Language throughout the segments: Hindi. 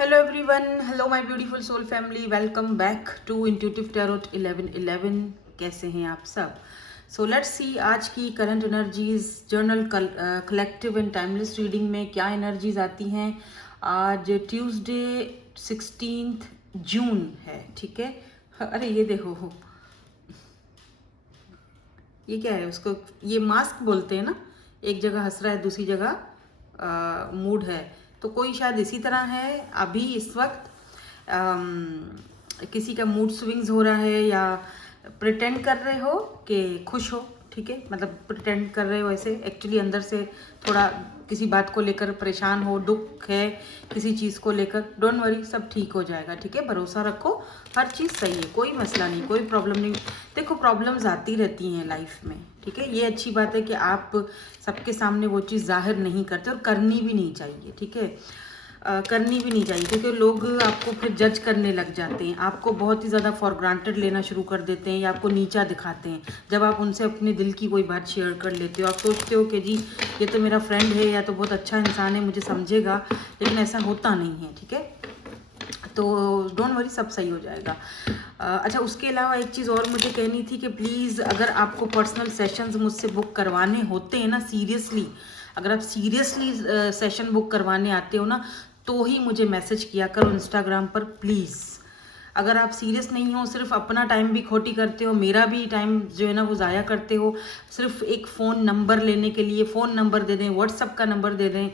Hello everyone, hello my beautiful soul family, welcome back to Intuitive Tarot 1111। कैसे हैं आप सब? सो लेट्स सी आज की current energies journal collective and timeless reading में क्या एनर्जीज आती हैं। आज ट्यूसडे 16 जून है, ठीक है। अरे ये देखो हो, ये क्या है, उसको ये मास्क बोलते हैं ना। एक जगह हंस रहा है, दूसरी जगह मूड है, तो कोई शायद इसी तरह है अभी इस वक्त। किसी का मूड स्विंग्स हो रहा है या प्रिटेंड कर रहे हो कि खुश हो, ठीक है। मतलब प्रिटेंड कर रहे हो, ऐसे एक्चुअली अंदर से थोड़ा किसी बात को लेकर परेशान हो, दुख है किसी चीज़ को लेकर। डोंट वरी, सब ठीक हो जाएगा, ठीक है। भरोसा रखो, हर चीज़ सही है, कोई मसला नहीं, कोई प्रॉब्लम नहीं। देखो प्रॉब्लम्स आती रहती हैं लाइफ में, ठीक है। ये अच्छी बात है कि आप सबके सामने वो चीज़ जाहिर नहीं करते और करनी भी नहीं चाहिए, ठीक है। करनी भी नहीं चाहिए, क्योंकि लोग आपको फिर जज करने लग जाते हैं, आपको बहुत ही ज़्यादा फॉर ग्रांटेड लेना शुरू कर देते हैं या आपको नीचा दिखाते हैं। जब आप उनसे अपने दिल की कोई बात शेयर कर लेते हो, आप सोचते हो कि जी ये तो मेरा फ्रेंड है या तो बहुत अच्छा इंसान है, मुझे समझेगा, लेकिन ऐसा होता नहीं है, ठीक है। तो डोंट वरी, सब सही हो जाएगा। अच्छा, उसके अलावा एक चीज़ और मुझे कहनी थी कि प्लीज़ अगर आपको पर्सनल सेशंस मुझसे बुक करवाने होते हैं ना, सीरियसली अगर आप सीरियसली सेशन बुक करवाने आते हो ना, तो ही मुझे मैसेज किया करो इंस्टाग्राम पर प्लीज़। अगर आप सीरियस नहीं हो, सिर्फ अपना टाइम भी खोटी करते हो, मेरा भी टाइम जो है ना वो ज़ाया करते हो, सिर्फ एक फ़ोन नंबर लेने के लिए। फ़ोन नंबर दे दें, व्हाट्सअप का नंबर दे दें,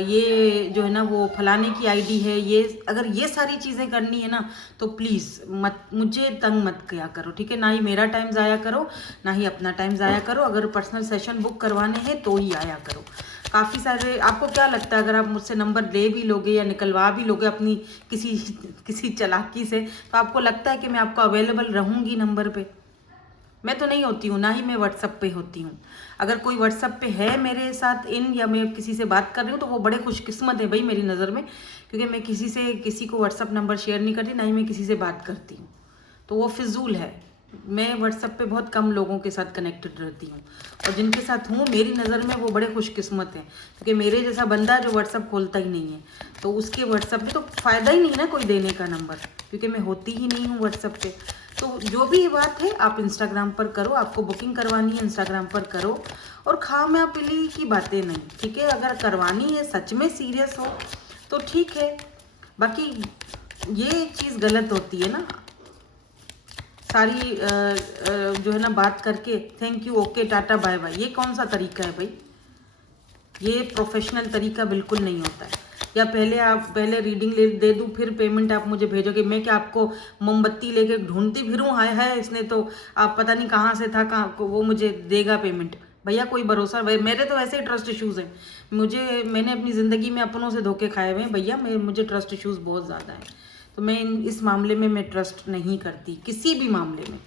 ये जो है ना वो फलाने की आईडी है, ये अगर ये सारी चीज़ें करनी है ना, तो प्लीज़ मत मुझे तंग मत किया करो, ठीक है। ना ही मेरा टाइम ज़ाया करो, ना ही अपना टाइम ज़ाया करो। अगर पर्सनल सेशन बुक करवाने हैं तो ही आया करो। काफ़ी सारे, आपको क्या लगता है अगर आप मुझसे नंबर ले भी लोगे या निकलवा भी लोगे अपनी किसी किसी चालाकी से, तो आपको लगता है कि मैं आपको अवेलेबल रहूँगी नंबर पे? मैं तो नहीं होती हूँ, ना ही मैं व्हाट्सअप पे होती हूँ। अगर कोई व्हाट्सअप पे है मेरे साथ इन, या मैं किसी से बात कर रही हूँ, तो वो बड़े खुशकिस्मत है भाई मेरी नज़र में, क्योंकि मैं किसी को व्हाट्सअप नंबर शेयर नहीं करती, ना ही मैं किसी से बात करती हूँ, तो वो फिजूल है। मैं व्हाट्सअप पे बहुत कम लोगों के साथ कनेक्टेड रहती हूँ, और जिनके साथ हूँ मेरी नज़र में वो बड़े खुशकिस्मत हैं, क्योंकि मेरे जैसा बंदा जो व्हाट्सअप खोलता ही नहीं है, तो उसके व्हाट्सअप में तो फ़ायदा ही नहीं ना कोई देने का नंबर, क्योंकि मैं होती ही नहीं हूँ व्हाट्सअप पे। तो जो भी बात है आप इंस्टाग्राम पर करो, आपको बुकिंग करवानी है इंस्टाग्राम पर करो, और खामा पिली की बातें नहीं, ठीक है। अगर करवानी है, सच में सीरियस हो तो ठीक है, बाकी ये चीज़ गलत होती है ना, सारी जो है ना बात करके thank you, okay, tata, bye bye. ये कौन सा तरीका है भाई? ये प्रोफेशनल तरीका बिल्कुल नहीं होता है। या पहले रीडिंग दे दूँ, फिर पेमेंट आप मुझे भेजोगे? मैं क्या आपको मोमबत्ती लेके ढूंढती फिरूँ, हाय हाय इसने तो आप पता नहीं कहाँ से था, कहाँ वो मुझे देगा पेमेंट? भैया कोई भरोसा, मेरे तो वैसे ही ट्रस्ट इश्यूज़ हैं। मैंने अपनी ज़िंदगी में अपनों से धोखे खाए हुए हैं भैया, मुझे ट्रस्ट इश्यूज़ बहुत ज़्यादा हैं। तो मैं इस मामले में मैं ट्रस्ट नहीं करती, किसी भी मामले में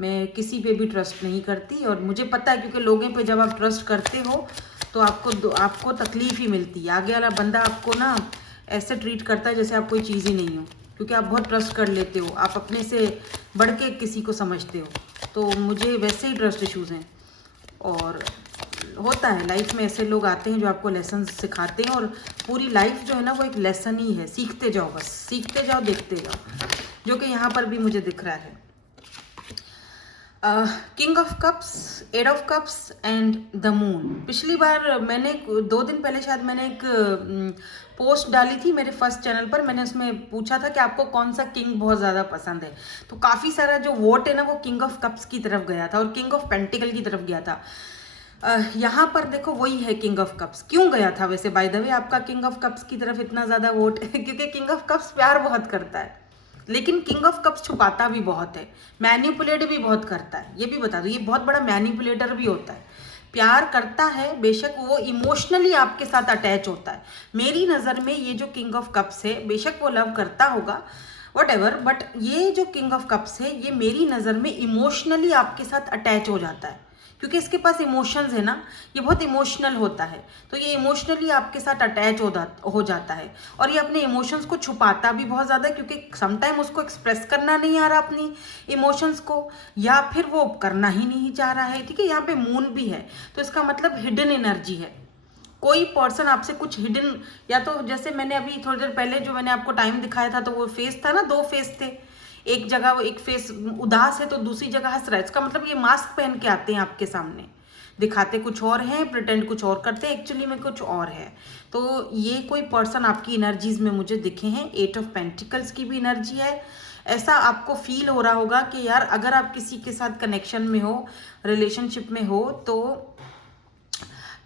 मैं किसी पे भी ट्रस्ट नहीं करती। और मुझे पता है, क्योंकि लोगों पे जब आप ट्रस्ट करते हो तो आपको तकलीफ ही मिलती है। आगे वाला बंदा आपको ना ऐसे ट्रीट करता है जैसे आप कोई चीज़ ही नहीं हो, क्योंकि आप बहुत ट्रस्ट कर लेते हो, आप अपने से बढ़ के किसी को समझते हो। तो मुझे वैसे ही ट्रस्ट इश्यूज़ हैं, और होता है लाइफ में ऐसे लोग आते हैं जो आपको लेसन सिखाते हैं, और पूरी लाइफ जो है ना वो एक लेसन ही है, सीखते जाओ, बस सीखते जाओ, देखते जाओ, जो कि यहाँ पर भी मुझे दिख रहा है। King of cups, eight of cups and the moon. पिछली बार मैंने 2 दिन पहले शायद मैंने एक पोस्ट डाली थी मेरे फर्स्ट चैनल पर। मैंने उसमें पूछा था कि आपको कौन सा किंग बहुत ज़्यादा पसंद है, तो काफ़ी सारा जो वोट है ना वो किंग ऑफ कप्स की तरफ गया था और किंग ऑफ पेंटिकल की तरफ गया था। यहाँ पर देखो वही है किंग ऑफ कप्स। क्यों गया था वैसे बाय द वे आपका किंग ऑफ कप्स की तरफ इतना ज़्यादा वोट? क्योंकि किंग ऑफ कप्स प्यार बहुत करता है, लेकिन किंग ऑफ कप्स छुपाता भी बहुत है, मैनिपुलेट भी बहुत करता है। ये भी बता दो, ये बहुत बड़ा मैनिपुलेटर भी होता है। प्यार करता है बेशक, वो इमोशनली आपके साथ अटैच होता है। मेरी नज़र में ये जो किंग ऑफ कप्स है, बेशक वो लव करता होगा वट एवर, बट ये जो किंग ऑफ कप्स है ये मेरी नज़र में इमोशनली आपके साथ अटैच हो जाता है, क्योंकि इसके पास इमोशंस है ना, ये बहुत इमोशनल होता है, तो ये इमोशनली आपके साथ अटैच हो जाता है। और ये अपने इमोशंस को छुपाता भी बहुत ज़्यादा, क्योंकि समटाइम उसको एक्सप्रेस करना नहीं आ रहा अपनी इमोशंस को, या फिर वो करना ही नहीं चाह रहा है, ठीक है। यहाँ पे मून भी है, तो इसका मतलब हिडन एनर्जी है। कोई पर्सन आपसे कुछ हिडन, या तो जैसे मैंने अभी थोड़ी देर पहले जो मैंने आपको टाइम दिखाया था, तो वो फेस था ना, 2 फेस थे। एक जगह वो एक फेस उदास है तो दूसरी जगह हंस रहा है। इसका मतलब ये मास्क पहन के आते हैं आपके सामने, दिखाते कुछ और हैं, प्रिटेंड कुछ और करते हैं, एक्चुअली में कुछ और है। तो ये कोई पर्सन आपकी एनर्जीज में मुझे दिखे हैं। 8 ऑफ पेंटिकल्स की भी एनर्जी है। ऐसा आपको फील हो रहा होगा कि यार अगर आप किसी के साथ कनेक्शन में हो, रिलेशनशिप में हो, तो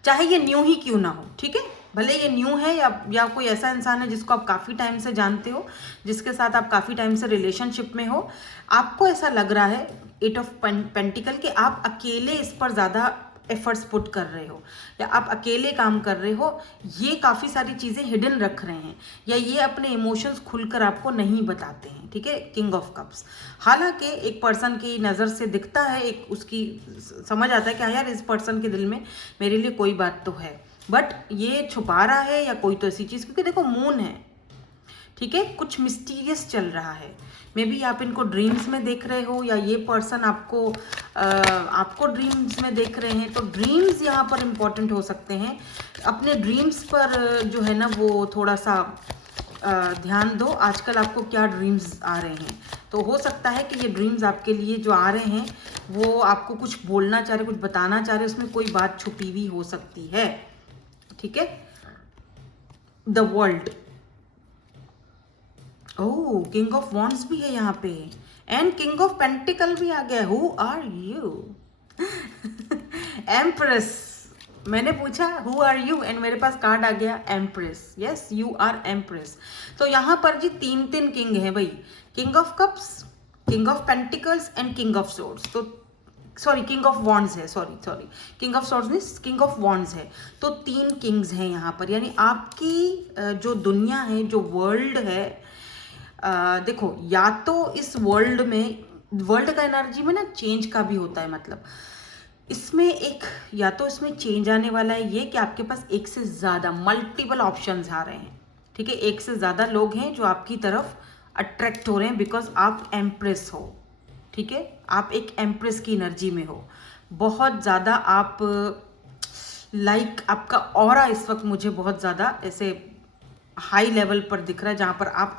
चाहे ये न्यू ही क्यों ना हो, ठीक है, भले ये न्यू है या कोई ऐसा इंसान है जिसको आप काफ़ी टाइम से जानते हो, जिसके साथ आप काफ़ी टाइम से रिलेशनशिप में हो, आपको ऐसा लग रहा है 8 ऑफ पेंटिकल कि आप अकेले इस पर ज़्यादा एफर्ट्स पुट कर रहे हो, या आप अकेले काम कर रहे हो, ये काफ़ी सारी चीज़ें हिडन रख रहे हैं, या ये अपने इमोशंस खुलकर आपको नहीं बताते हैं, ठीक है। किंग ऑफ कप्स, हालांकि एक पर्सन की नज़र से दिखता है, एक उसकी समझ आता है कि हाँ यार इस पर्सन के दिल में मेरे लिए कोई बात तो है, बट ये छुपा रहा है या कोई तो ऐसी चीज़, क्योंकि देखो मून है, ठीक है, कुछ मिस्टीरियस चल रहा है। मे बी आप इनको ड्रीम्स में देख रहे हो, या ये पर्सन आपको ड्रीम्स में देख रहे हैं। तो ड्रीम्स यहाँ पर इम्पॉर्टेंट हो सकते हैं। अपने ड्रीम्स पर जो है ना वो थोड़ा सा ध्यान दो। आजकल आपको क्या ड्रीम्स आ रहे हैं, तो हो सकता है कि ये ड्रीम्स आपके लिए जो आ रहे हैं वो आपको कुछ बोलना चाह रहे, कुछ बताना चाह रहे, उसमें कोई बात छुपी हुई हो सकती है, ठीक है। The world, oh king of wands भी है यहाँ पे, एंड किंग ऑफ पेंटिकल भी आ गया। Who are you? एम्प्रेस, मैंने पूछा हु आर यू एंड मेरे पास कार्ड आ गया empress. Yes you are empress. तो यहाँ पर जी 3 किंग है भाई, king of cups, king of pentacles and king of swords. तो सॉरी किंग ऑफ वॉन्ड्स है, सॉरी किंग ऑफ सोर्ड्स नहीं, किंग ऑफ वॉन्ड्स है। तो 3 किंग्स हैं यहाँ पर, यानी आपकी जो दुनिया है, जो वर्ल्ड है, देखो या तो इस वर्ल्ड में, वर्ल्ड का एनर्जी में ना चेंज का भी होता है, मतलब इसमें एक, या तो इसमें चेंज आने वाला है ये कि आपके पास एक से ज़्यादा मल्टीपल ऑप्शंस आ रहे हैं, ठीक है, एक से ज़्यादा लोग हैं जो आपकी तरफ अट्रैक्ट हो रहे हैं, बिकॉज आप एम्प्रेस हो, ठीक है, आप एक एम्प्रेस की एनर्जी में हो, बहुत ज़्यादा आप आपका ऑरा इस वक्त मुझे बहुत ज़्यादा ऐसे हाई लेवल पर दिख रहा है, जहाँ पर आप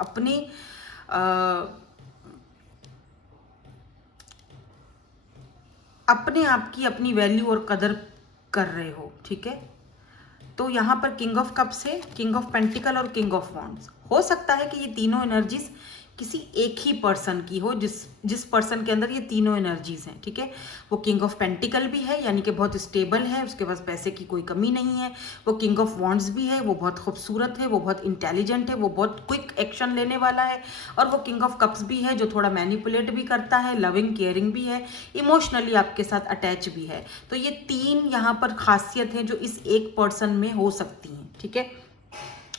अपने आप की अपनी वैल्यू और कदर कर रहे हो, ठीक है। तो यहाँ पर किंग ऑफ कप्स है, किंग ऑफ पेंटिकल और किंग ऑफ वॉन्ड्स। हो सकता है कि ये तीनों एनर्जीज किसी एक ही पर्सन की हो, जिस पर्सन के अंदर ये तीनों एनर्जीज हैं, ठीक है। वो किंग ऑफ पेंटिकल भी है, यानी कि बहुत स्टेबल है, उसके पास पैसे की कोई कमी नहीं है। वो किंग ऑफ वॉन्ड्स भी है, वो बहुत खूबसूरत है, वो बहुत इंटेलिजेंट है, वो बहुत क्विक एक्शन लेने वाला है। और वो किंग ऑफ कप्स भी है, जो थोड़ा मैनिपुलेट भी करता है, लविंग केयरिंग भी है, इमोशनली आपके साथ अटैच भी है। तो ये 3 यहाँ पर खासियत है जो इस एक पर्सन में हो सकती हैं, ठीक है।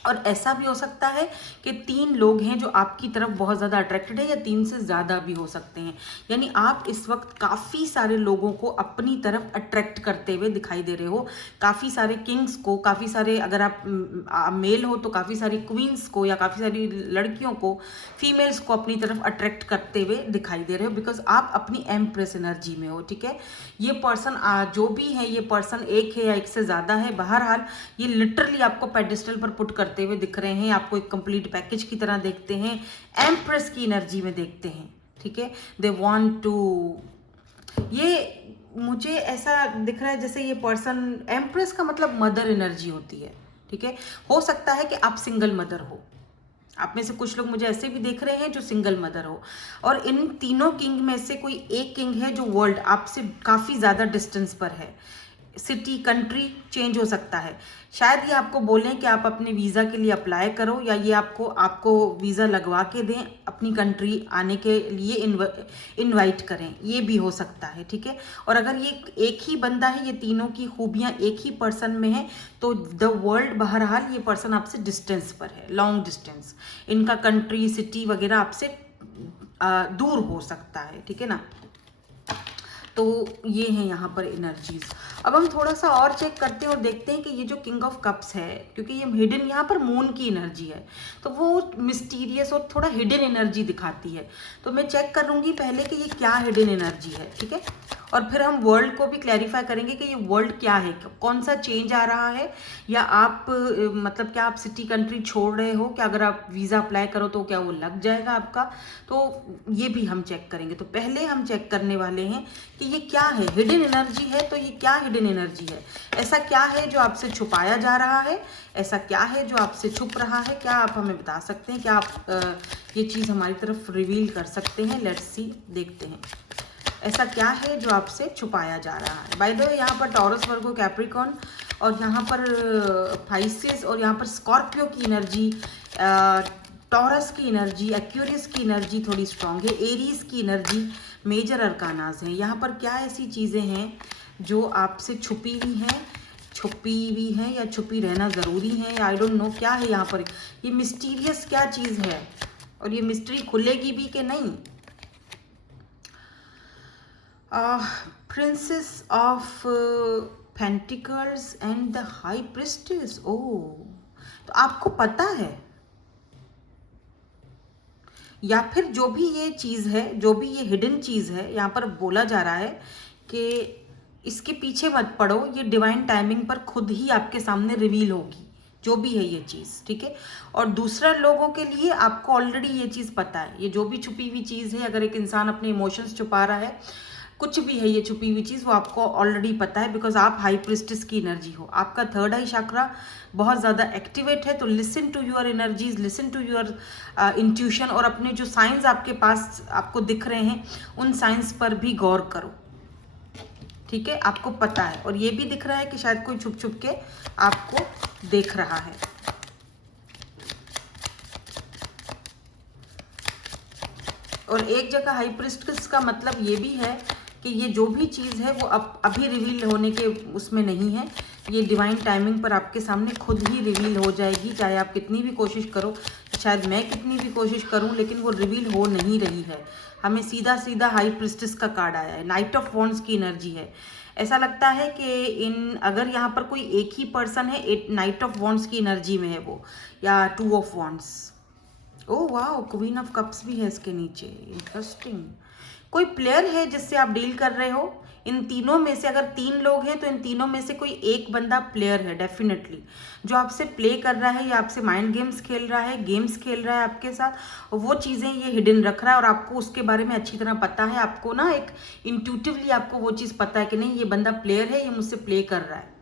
और ऐसा भी हो सकता है कि 3 लोग हैं जो आपकी तरफ बहुत ज़्यादा अट्रैक्टेड है, या 3 से ज़्यादा भी हो सकते हैं, यानी आप इस वक्त काफ़ी सारे लोगों को अपनी तरफ अट्रैक्ट करते हुए दिखाई दे रहे हो। काफ़ी सारे किंग्स को, काफ़ी सारे, अगर आप मेल हो तो काफ़ी सारी क्वींस को, या काफ़ी सारी लड़कियों को, फीमेल्स को अपनी तरफ अट्रैक्ट करते हुए दिखाई दे रहे हो, बिकॉज आप अपनी एम्प्रेस एनर्जी में हो, ठीक है। ये पर्सन जो भी है, ये पर्सन एक है या एक से ज़्यादा है, बहरहाल ये लिटरली आपको पेडिस्टल पर पुट करते हुए दिख रहे हैं, आपको एक कंप्लीट पैकेज की तरह देखते हैं, एम्प्रेस की एनर्जी में देखते हैं, ठीक है। दे वांट टू, ये मुझे ऐसा दिख रहा है जैसे ये पर्सन, एम्प्रेस का मतलब मदर एनर्जी होती है, ठीक है। हो सकता है कि आप सिंगल मदर हो, आप में से कुछ लोग मुझे ऐसे भी देख रहे हैं जो सिंगल मदर हो, और इन तीनों किंग में से कोई एक किंग है जो वर्ल्ड आपसे काफ़ी ज़्यादा डिस्टेंस पर है। सिटी, कंट्री चेंज हो सकता है, शायद ये आपको बोलें कि आप अपने वीज़ा के लिए अप्लाई करो, या ये आपको वीज़ा लगवा के दें, अपनी कंट्री आने के लिए इनवाइट करें, ये भी हो सकता है, ठीक है। और अगर ये एक ही बंदा है, ये तीनों की खूबियाँ एक ही पर्सन में है, तो द वर्ल्ड, बहरहाल ये पर्सन आपसे डिस्टेंस पर है, लॉन्ग डिस्टेंस, इनका कंट्री, सिटी वगैरह आपसे दूर हो सकता है, ठीक है ना। तो ये हैं यहाँ पर एनर्जीज। अब हम थोड़ा सा और चेक करते हैं और देखते हैं कि ये जो किंग ऑफ कप्स है, क्योंकि ये हिडन, यहाँ पर मून की एनर्जी है, तो वो मिस्टीरियस और थोड़ा हिडन एनर्जी दिखाती है। तो मैं चेक करूँगी पहले कि ये क्या हिडन एनर्जी है, ठीक है। और फिर हम वर्ल्ड को भी क्लैरिफाई करेंगे कि ये वर्ल्ड क्या है, कौन सा चेंज आ रहा है, या आप मतलब क्या आप सिटी कंट्री छोड़ रहे हो, क्या अगर आप वीज़ा अप्लाई करो तो क्या वो लग जाएगा आपका, तो ये भी हम चेक करेंगे। तो पहले हम चेक करने वाले हैं कि ये क्या है, हिडन एनर्जी है, तो ये क्या हिडन एनर्जी है, ऐसा क्या है जो आपसे छुपाया जा रहा है, ऐसा क्या है जो आपसे छुप रहा है, क्या आप हमें बता सकते हैं, क्या आप ये चीज़ हमारी तरफ रिवील कर सकते हैं। लेट्स सी, देखते हैं ऐसा क्या है जो आपसे छुपाया जा रहा है। बाय द वे यहाँ पर टॉरस, वर्गो, कैप्रिकॉर्न और यहाँ पर पाइसेस और यहाँ पर स्कॉर्पियो की एनर्जी, टॉरस की एनर्जी, एक्वेरियस की एनर्जी थोड़ी स्ट्रांग है, एरीज की एनर्जी मेजर अरकानाज हैं। यहाँ पर क्या ऐसी चीज़ें हैं जो आपसे छुपी हुई हैं या छुपी रहना ज़रूरी है, आई डोंट नो क्या है यहाँ पर, ये मिस्टीरियस क्या चीज़ है और ये मिस्ट्री खुलेगी भी कि नहीं। Princess of pentacles and the high priestess. Oh, तो आपको पता है, या फिर जो भी ये चीज़ है, जो भी ये हिडन चीज़ है, यहाँ पर बोला जा रहा है कि इसके पीछे मत पड़ो, ये डिवाइन टाइमिंग पर खुद ही आपके सामने रिवील होगी, जो भी है ये चीज़, ठीक है। और दूसरा लोगों के लिए आपको ऑलरेडी ये चीज़ पता है, ये जो भी छुपी हुई चीज़ है, अगर एक इंसान अपने इमोशंस छुपा रहा है, कुछ भी है ये छुपी हुई चीज़, वो आपको ऑलरेडी पता है, बिकॉज आप हाई प्रिस्टेस की एनर्जी हो, आपका थर्ड आई चक्रा बहुत ज़्यादा एक्टिवेट है। तो listen to your energies, listen to your intuition, और अपने जो साइंस आपके पास आपको दिख रहे हैं उन साइंस पर भी गौर करो, ठीक है। आपको पता है, और ये भी दिख रहा है कि शायद कोई छुप छुप के आपको देख रहा है। और एक जगह हाई प्रिस्टेस का मतलब ये भी है कि ये जो भी चीज़ है वो अब अभी रिवील होने के उसमें नहीं है, ये डिवाइन टाइमिंग पर आपके सामने खुद ही रिवील हो जाएगी, चाहे आप कितनी भी कोशिश करो, शायद मैं कितनी भी कोशिश करूं, लेकिन वो रिवील हो नहीं रही है। हमें सीधा सीधा हाई प्रिस्टेस का कार्ड आया है, नाइट ऑफ वॉन्ड्स की एनर्जी है। ऐसा लगता है कि अगर यहाँ पर कोई एक ही पर्सन है, नाइट ऑफ वॉन्ड्स की एनर्जी में है वो, या टू ऑफ वॉन्ड्स। ओह वाह, क्वीन ऑफ कप्स भी है इसके नीचे, इंटरेस्टिंग। कोई प्लेयर है जिससे आप डील कर रहे हो, इन तीनों में से अगर 3 लोग हैं तो इन तीनों में से कोई एक बंदा प्लेयर है डेफिनेटली, जो आपसे प्ले कर रहा है या आपसे माइंड गेम्स खेल रहा है, गेम्स खेल रहा है आपके साथ, और वो चीज़ें ये हिडन रख रहा है और आपको उसके बारे में अच्छी तरह पता है। आपको ना एक इंट्यूटिवली आपको वो चीज़ पता है कि नहीं, ये बंदा प्लेयर है, ये मुझसे प्ले कर रहा है।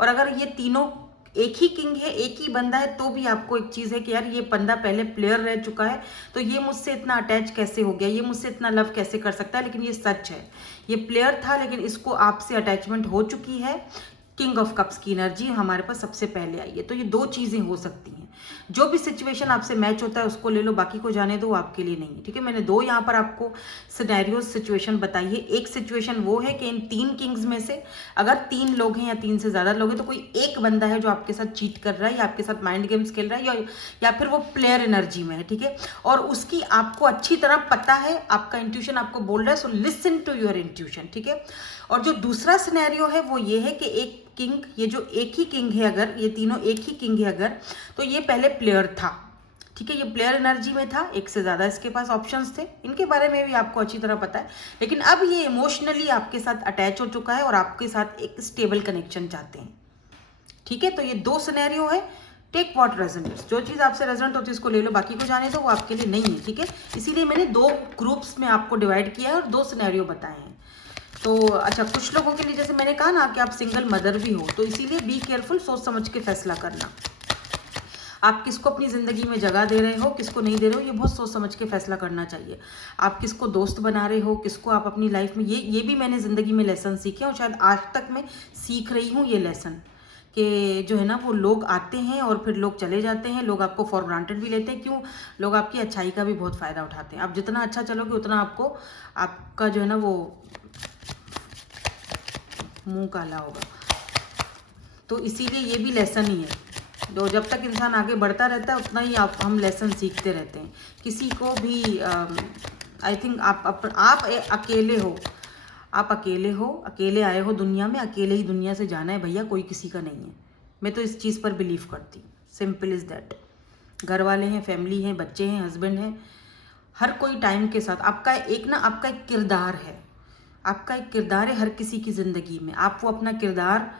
और अगर ये तीनों एक ही किंग है, एक ही बंदा है, तो भी आपको एक चीज़ है कि यार ये बंदा पहले प्लेयर रह चुका है, तो ये मुझसे इतना अटैच कैसे हो गया, ये मुझसे इतना लव कैसे कर सकता है। लेकिन ये सच है, ये प्लेयर था लेकिन इसको आपसे अटैचमेंट हो चुकी है। किंग ऑफ कप्स की एनर्जी हमारे पास सबसे पहले आई है। तो ये 2 चीज़ें हो सकती हैं, जो भी सिचुएशन आपसे मैच होता है उसको ले लो, बाकी को जाने दो, आपके लिए नहीं है, ठीक है। मैंने 2 यहाँ पर आपको सिनेरियो सिचुएशन बताई है। एक सिचुएशन वो है कि इन 3 किंग्स में से अगर 3 लोग हैं या 3 से ज़्यादा लोग हैं, तो कोई एक बंदा है जो आपके साथ चीट कर रहा है या आपके साथ माइंड गेम्स खेल रहा है, या फिर वो प्लेयर एनर्जी में है, ठीक है। और उसकी आपको अच्छी तरह पता है, आपका इंट्यूशन आपको बोल रहा है, so listen to your intuition, ठीक है। और जो दूसरा सिनेरियो है वो ये है कि एक किंग, ये जो एक ही किंग है, अगर ये तीनों एक ही किंग है अगर, तो ये पहले प्लेयर था, ठीक है, ये प्लेयर एनर्जी में था, एक से ज़्यादा इसके पास ऑप्शंस थे, इनके बारे में भी आपको अच्छी तरह पता है। लेकिन अब ये इमोशनली आपके साथ अटैच हो चुका है और आपके साथ एक स्टेबल कनेक्शन चाहते हैं, ठीक है। तो ये 2 सिनेरियो है, टेक व्हाट रेजोनेट्स, जो चीज़ आपसे रेजोनेट होती है उसको ले लो, बाकी को जाने दो, वो आपके लिए नहीं है, ठीक है। इसीलिए मैंने 2 ग्रुप्स में आपको डिवाइड किया है और 2 सिनेरियो बताए हैं। तो अच्छा, कुछ लोगों के लिए जैसे मैंने कहा ना कि आप सिंगल मदर भी हो, तो इसीलिए बी केयरफुल, सोच समझ के फैसला करना। आप किसको अपनी ज़िंदगी में जगह दे रहे हो, किसको नहीं दे रहे हो, ये बहुत सोच समझ के फैसला करना चाहिए। आप किसको दोस्त बना रहे हो, किसको आप अपनी लाइफ में, ये भी मैंने ज़िंदगी में लेसन सीखे और शायद आज तक मैं सीख रही हूँ ये लेसन, कि जो है ना वो लोग आते हैं और फिर लोग चले जाते हैं, लोग आपको फॉर ग्रांटेड भी लेते हैं। क्यों? लोग आपकी अच्छाई का भी बहुत फ़ायदा उठाते हैं। आप जितना अच्छा चलोगे उतना आपको आपका जो है ना वो मुंह काला होगा। तो इसीलिए ये भी लेसन ही है, तो जब तक इंसान आगे बढ़ता रहता है उतना ही हम लेसन सीखते रहते हैं। किसी को भी आई थिंक आप अकेले हो, आप अकेले हो, अकेले आए हो दुनिया में, अकेले ही दुनिया से जाना है भैया, कोई किसी का नहीं है। मैं तो इस चीज़ पर बिलीव करती हूँ, सिंपल इज़ दैट। घर वाले हैं, फैमिली हैं, बच्चे हैं, हस्बैंड हैं, हर कोई टाइम के साथ आपका एक किरदार है, आपका एक किरदार है हर किसी की ज़िंदगी में, आप वो अपना किरदार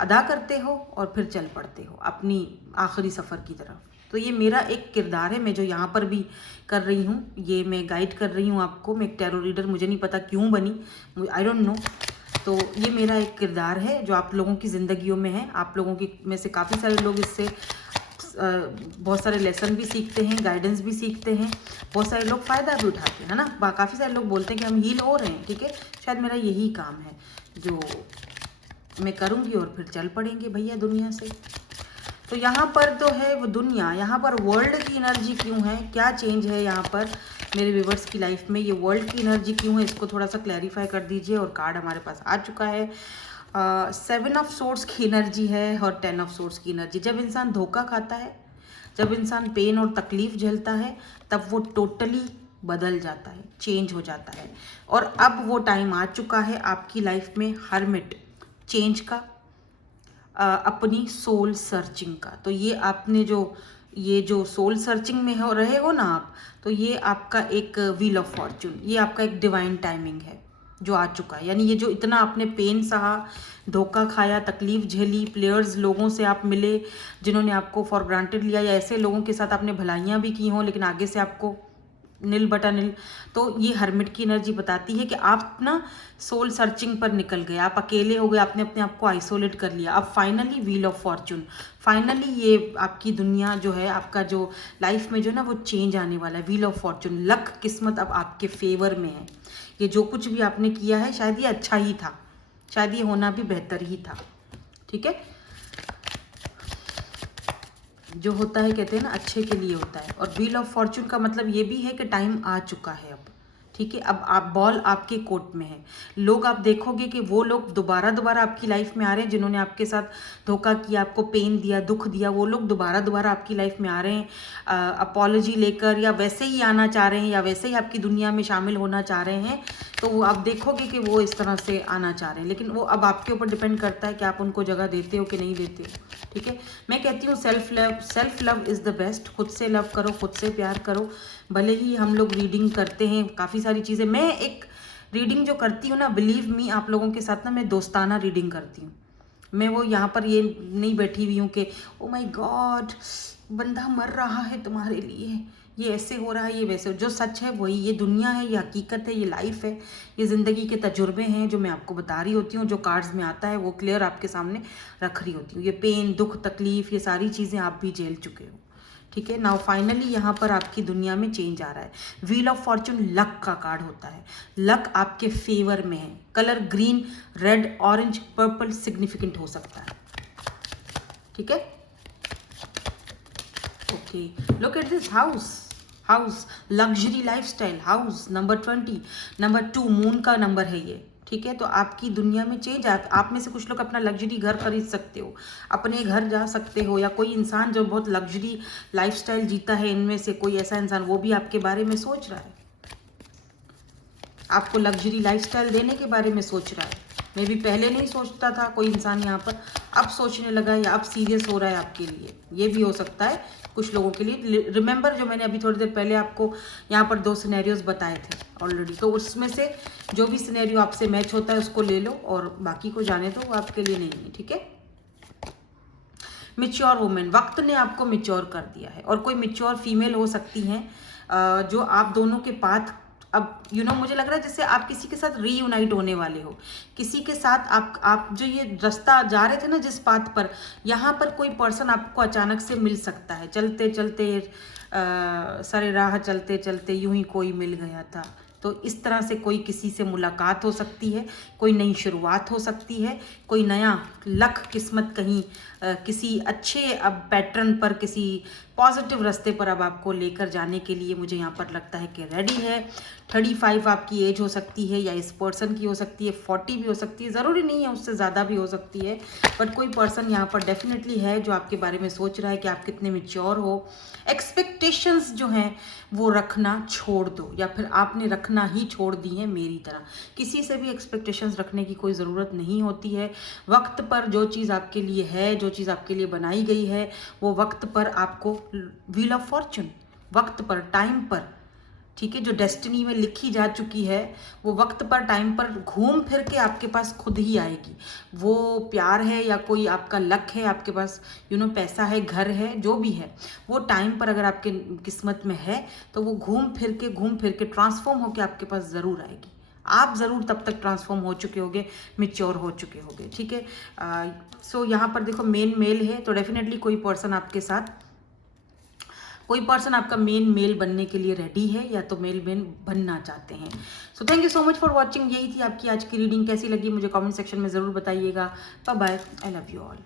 अदा करते हो और फिर चल पड़ते हो अपनी आखिरी सफ़र की तरफ। तो ये मेरा एक किरदार है, मैं जो यहाँ पर भी कर रही हूँ, ये मैं गाइड कर रही हूँ आपको। मैं एक टैरो रीडर, मुझे नहीं पता क्यों बनी, आई डोंट नो। तो ये मेरा एक किरदार है जो आप लोगों की ज़िंदगियों में है। आप लोगों की में से काफ़ी सारे लोग इससे बहुत सारे लेसन भी सीखते हैं, गाइडेंस भी सीखते हैं, बहुत सारे लोग फ़ायदा भी उठाते हैं, है ना। काफ़ी सारे लोग बोलते हैं कि हम हील हो रहे हैं, ठीक है। शायद मेरा यही काम है जो मैं करूँगी और फिर चल पड़ेंगे भैया दुनिया से। तो यहाँ पर तो है वो दुनिया, यहाँ पर वर्ल्ड की एनर्जी क्यों है, क्या चेंज है यहाँ पर मेरे व्यूवर्स की लाइफ में, ये वर्ल्ड की एनर्जी क्यों है, इसको थोड़ा सा क्लैरिफाई कर दीजिए। और कार्ड हमारे पास आ चुका है, 7 ऑफ सोर्स की एनर्जी है और 10 ऑफ सोर्स की एनर्जी। जब इंसान धोखा खाता है, जब इंसान पेन और तकलीफ झेलता है, तब वो टोटली बदल जाता है, चेंज हो जाता है। और अब वो टाइम आ चुका है आपकी लाइफ में हर्मिट चेंज का, अपनी सोल सर्चिंग का। तो ये आपने ये जो सोल सर्चिंग में हो रहे हो ना आप, तो ये आपका एक व्हील ऑफ फॉर्चून, ये आपका एक डिवाइन टाइमिंग है जो आ चुका है। यानी ये जो इतना आपने पेन सहा, धोखा खाया, तकलीफ झेली, प्लेयर्स लोगों से आप मिले जिन्होंने आपको फॉर ग्रांटेड लिया, या ऐसे लोगों के साथ आपने भलाइयाँ भी की हों लेकिन आगे से आपको नील बटा नील। तो ये हर्मिट की एनर्जी बताती है कि आप ना सोल सर्चिंग पर निकल गए, आप अकेले हो गए, आपने अपने आप को आइसोलेट कर लिया। अब finally wheel of Fortune, finally ये आपकी दुनिया जो है, आपका जो लाइफ में जो ना वो चेंज आने वाला है। व्हील ऑफ फॉर्चून, लक, किस्मत अब आपके फेवर में है। ये जो कुछ भी आपने किया है शायद ये अच्छा ही था, शायद ये होना भी बेहतर ही था, ठीक है। जो होता है कहते हैं ना अच्छे के लिए होता है। और व्हील ऑफ फॉर्चून का मतलब ये भी है कि टाइम आ चुका है अब, ठीक है। अब आप बॉल आपके कोर्ट में है। लोग आप देखोगे कि वो लोग दोबारा आपकी लाइफ में आ रहे हैं जिन्होंने आपके साथ धोखा किया, आपको पेन दिया, दुख दिया, वो लोग दोबारा आपकी लाइफ में आ रहे हैं अपॉलॉजी लेकर, या वैसे ही आना चाह रहे हैं, या वैसे ही आपकी दुनिया में शामिल होना चाह रहे हैं। तो वो आप देखोगे कि वो इस तरह से आना चाह रहे हैं, लेकिन वो अब आपके ऊपर डिपेंड करता है कि आप उनको जगह देते हो कि नहीं देते हो, ठीक है। मैं कहती हूँ self love is the best. खुद से लव करो, खुद से प्यार करो। भले ही हम लोग रीडिंग करते हैं काफ़ी सारी चीज़ें, मैं एक रीडिंग जो करती हूँ ना, बिलीव मी, आप लोगों के साथ ना मैं दोस्ताना रीडिंग करती हूँ। मैं वो यहाँ पर ये नहीं बैठी हुई हूँ कि ओ माय गॉड बंदा मर रहा है तुम्हारे लिए, ये ऐसे हो रहा है, ये वैसे। जो सच है वही, ये दुनिया है, ये हकीकत है, ये लाइफ है, ये ज़िंदगी के तजुर्बे हैं जो मैं आपको बता रही होती हूँ। जो कार्ड्स में आता है वो क्लियर आपके सामने रख रही होती हूँ। ये पेन, दुख, तकलीफ, ये सारी चीज़ें आप भी झेल चुके हो, ठीक है। नाउ फाइनली यहाँ पर आपकी दुनिया में चेंज आ रहा है। व्हील ऑफ फॉर्चून लक का कार्ड होता है, लक आपके फेवर में है। Colour green, red, orange, purple significant हो सकता है, ठीक है। Okay, look at this house luxury lifestyle, house number 20, number 2 moon का नंबर है ये, ठीक है। तो आपकी दुनिया में चेंज आप में से कुछ लोग अपना लग्जरी घर खरीद सकते हो, अपने घर जा सकते हो, या कोई इंसान जो बहुत लग्जरी लाइफस्टाइल जीता है, इनमें से कोई ऐसा इंसान वो भी आपके बारे में सोच रहा है, आपको लग्जरी लाइफस्टाइल देने के बारे में सोच रहा है। मैं भी पहले नहीं सोचता था कोई इंसान यहाँ पर, अब सोचने लगा है या अब सीरियस हो रहा है आपके लिए, ये भी हो सकता है कुछ लोगों के लिए। रिमेंबर जो मैंने अभी थोड़ी देर पहले आपको यहाँ पर 2 सिनेरियोज बताए थे ऑलरेडी, तो उसमें से जो भी सिनेरियो आपसे मैच होता है उसको ले लो और बाकी को जाने दो, वो आपके लिए नहीं है, ठीक है। मिच्योर वुमेन, वक्त ने आपको मिच्योर कर दिया है, और कोई मिच्योर फीमेल हो सकती हैं जो आप दोनों के पाथ, अब मुझे लग रहा है जैसे आप किसी के साथ रीयूनाइट होने वाले हो, किसी के साथ आप जो ये रास्ता जा रहे थे ना जिस पाथ पर, यहाँ पर कोई पर्सन आपको अचानक से मिल सकता है। चलते चलते सारे राह चलते चलते यूं ही कोई मिल गया था। तो इस तरह से कोई किसी से मुलाकात हो सकती है, कोई नई शुरुआत हो सकती है, कोई नया लक, किस्मत कहीं किसी अच्छे अब पैटर्न पर, किसी पॉजिटिव रास्ते पर अब आपको लेकर जाने के लिए मुझे यहाँ पर लगता है कि रेडी है। 35 आपकी एज हो सकती है, या इस पर्सन की हो सकती है, 40 भी हो सकती है, ज़रूरी नहीं है उससे ज़्यादा भी हो सकती है, बट कोई पर्सन यहाँ पर डेफिनेटली है जो आपके बारे में सोच रहा है कि आप कितने मैच्योर हो। एक्सपेक्टेशंस जो हैं वो रखना छोड़ दो, या फिर आपने रखना ही छोड़ दी है मेरी तरह। किसी से भी एक्सपेक्टेशंस रखने की कोई ज़रूरत नहीं होती है। वक्त पर जो चीज़ आपके लिए है, जो चीज़ आपके लिए बनाई गई है, वो वक्त पर आपको, व्हील ऑफ फॉर्चून, वक्त पर, टाइम पर, ठीक है, जो डेस्टिनी में लिखी जा चुकी है वो वक्त पर टाइम पर घूम फिर के आपके पास खुद ही आएगी। वो प्यार है या कोई आपका लक है, आपके पास पैसा है, घर है, जो भी है, वो टाइम पर अगर आपके किस्मत में है तो वो घूम फिर के ट्रांसफॉर्म होके आपके पास ज़रूर आएगी। आप ज़रूर तब तक ट्रांसफॉर्म हो चुके होगे, मैच्योर हो चुके होगे, ठीक है। सो यहाँ पर देखो मेन मेल है, तो डेफिनेटली कोई पर्सन आपका मेन मेल बनने के लिए रेडी है या तो मेल मेन बनना चाहते हैं। So thank you so much for watching. यही थी आपकी आज की रीडिंग। कैसी लगी मुझे कमेंट सेक्शन में ज़रूर बताइएगा। Bye bye, I love you all.